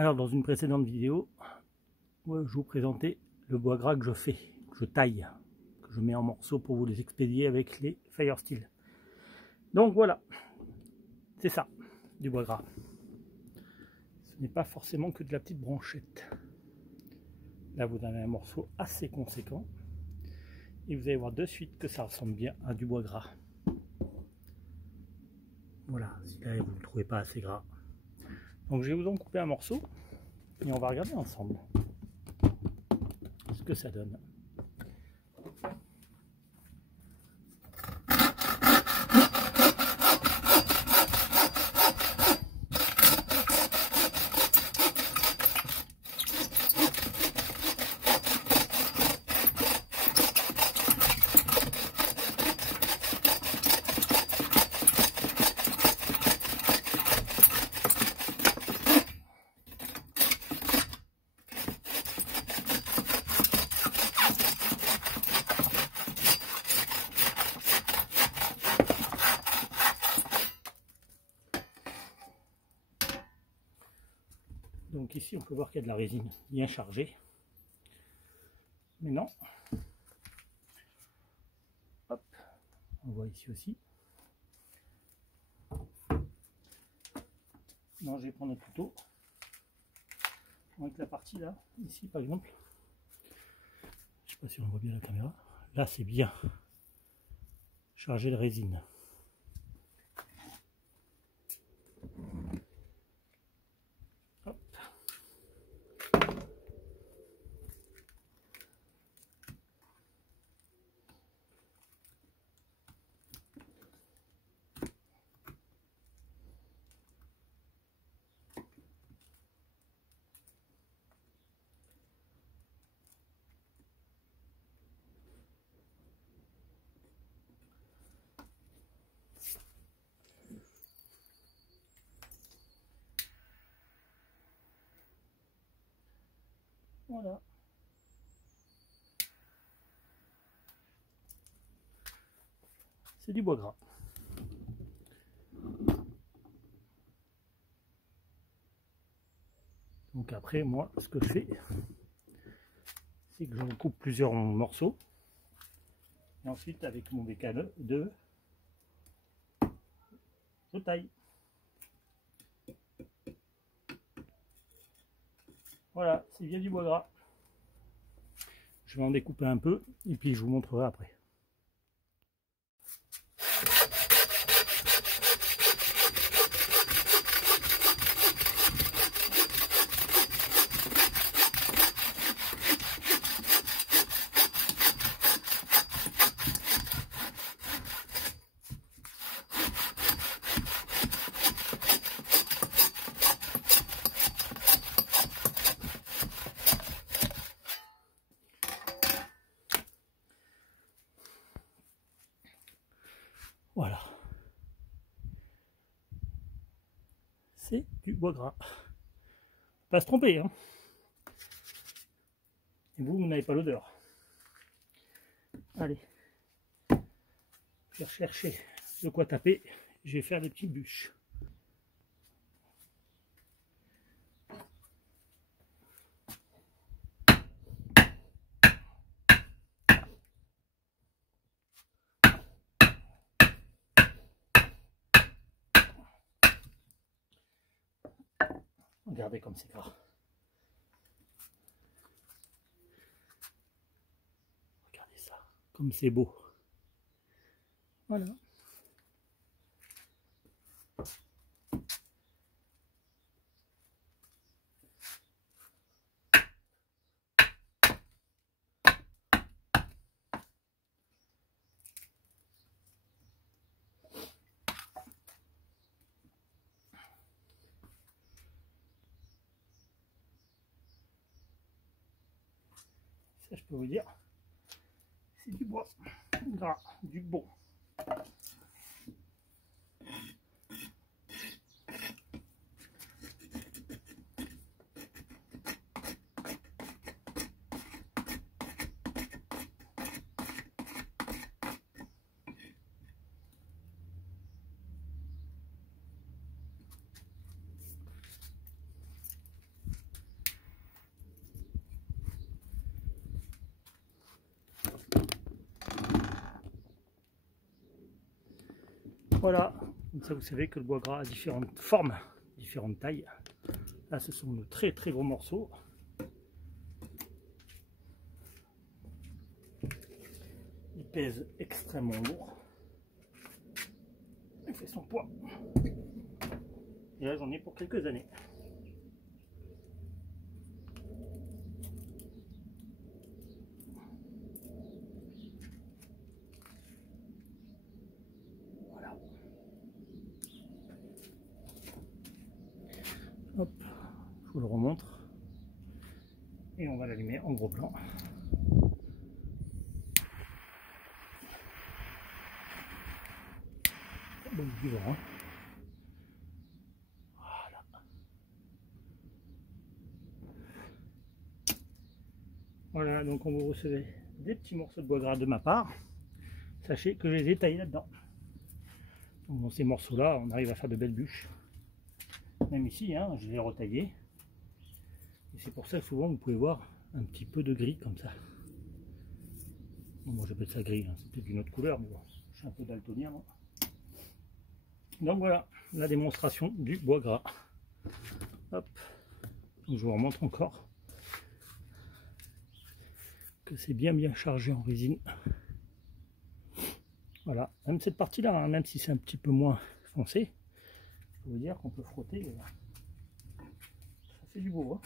Alors dans une précédente vidéo, je vous présentais le bois gras que je fais, que je taille, que je mets en morceaux pour vous les expédier avec les Firesteel. Donc voilà, c'est ça, du bois gras. Ce n'est pas forcément que de la petite branchette. Là vous avez un morceau assez conséquent et vous allez voir de suite que ça ressemble bien à du bois gras. Voilà, si là vous ne le trouvez pas assez gras. Donc je vais vous en couper un morceau et on va regarder ensemble ce que ça donne. Donc ici on peut voir qu'il y a de la résine bien chargée. Mais non. Hop, on voit ici aussi. Non, je vais prendre un couteau. Avec la partie là, ici par exemple. Je sais pas si on voit bien la caméra. Là c'est bien chargé de résine. Hop. Voilà. C'est du bois gras. Donc après, moi, ce que je fais, c'est que je coupe plusieurs morceaux. Et ensuite, avec mon décaleur, je taille. Voilà, c'est bien du bois gras. Je vais en découper un peu et puis je vous montrerai après. Voilà. C'est du bois gras. Pas se tromper, hein. Et vous n'avez pas l'odeur. Allez. Je vais chercher de quoi taper. Je vais faire des petites bûches. Regardez comme c'est gras. Regardez ça, comme c'est beau. Voilà. Ça, je peux vous dire, c'est du bois gras, du bon. Voilà, comme ça vous savez que le bois gras a différentes formes, différentes tailles. Là ce sont de très très gros morceaux. Il pèse extrêmement lourd. Il fait son poids. Et là j'en ai pour quelques années. Voilà. Hop, je vous le remontre. Et on va l'allumer en gros plan. Bon, du vent, hein. Voilà. Voilà, donc quand vous recevez des petits morceaux de bois gras de ma part, sachez que je les ai taillés là-dedans. Dans ces morceaux-là, on arrive à faire de belles bûches. Même ici, hein, je les ai retaillés. Et c'est pour ça que souvent vous pouvez voir un petit peu de gris comme ça. Bon, moi j'appelle ça gris, hein. C'est peut-être une autre couleur, mais bon, je suis un peu daltonien moi. Donc voilà, la démonstration du bois gras. Hop, donc, je vous remontre encore que c'est bien chargé en résine. Voilà, même cette partie-là, hein, même si c'est un petit peu moins foncé, je peux vous dire qu'on peut frotter. Ça fait du beau, hein.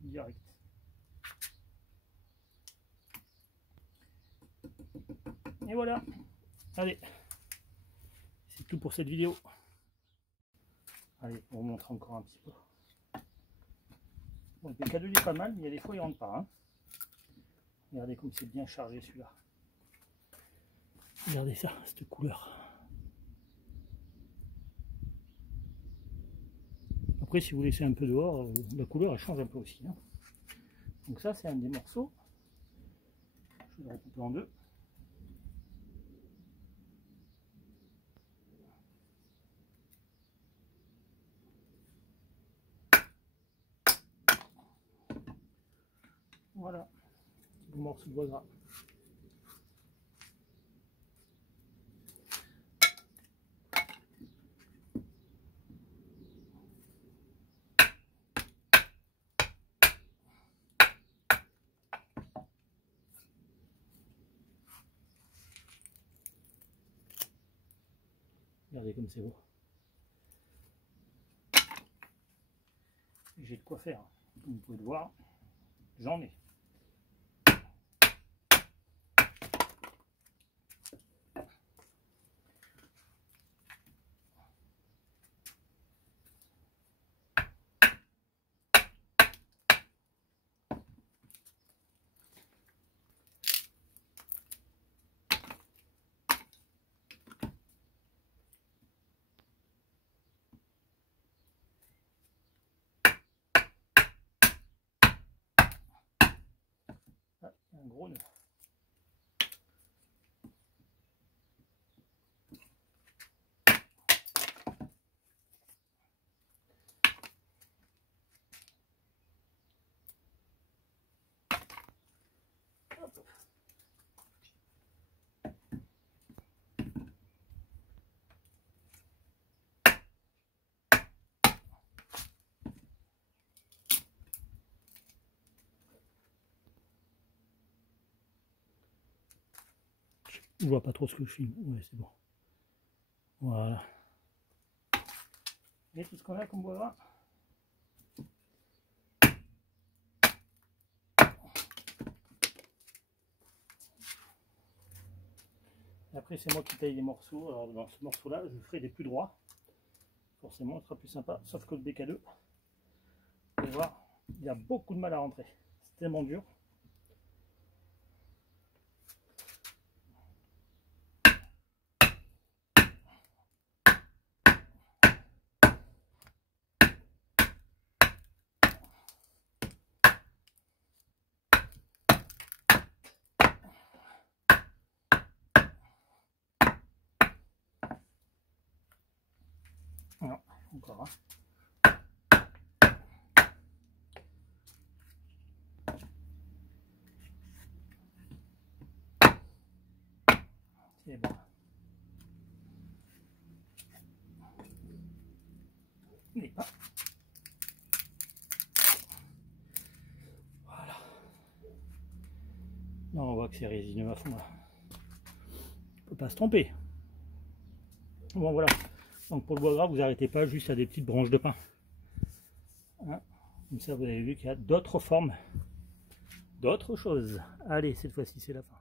Direct. Et voilà, allez, c'est tout pour cette vidéo. Allez, on remontre encore un petit peu. Bon, le PK2 il est pas mal, mais il y a des fois il rentre pas, hein. Regardez comme c'est bien chargé celui-là. Regardez ça, cette couleur. Après, si vous laissez un peu dehors, la couleur elle change un peu aussi, hein. Donc ça, c'est un des morceaux. Je vais le recouper en deux. Voilà, petit morceau de bois gras. Regardez comme c'est beau. J'ai de quoi faire. Comme vous pouvez le voir, j'en ai. Ah, un gros nœud. Hop. Je vois pas trop ce que je filme. Ouais, c'est bon. Voilà. Et tout ce qu'on a comme bois gras. Après, c'est moi qui taille les morceaux. Alors, dans ce morceau-là, je ferai des plus droits. Forcément, ce sera plus sympa. Sauf que le BK2, vous allez voir, il y a beaucoup de mal à rentrer. C'est tellement dur. encore, hein. C'est bon. Mais pas. Voilà. Là, on voit que c'est résineux à fond. Là. On peut pas se tromper. Bon, voilà. Donc pour le bois gras, vous n'arrêtez pas juste à des petites branches de pin. Hein, comme ça, vous avez vu qu'il y a d'autres formes, d'autres choses. Allez, cette fois-ci, c'est la fin.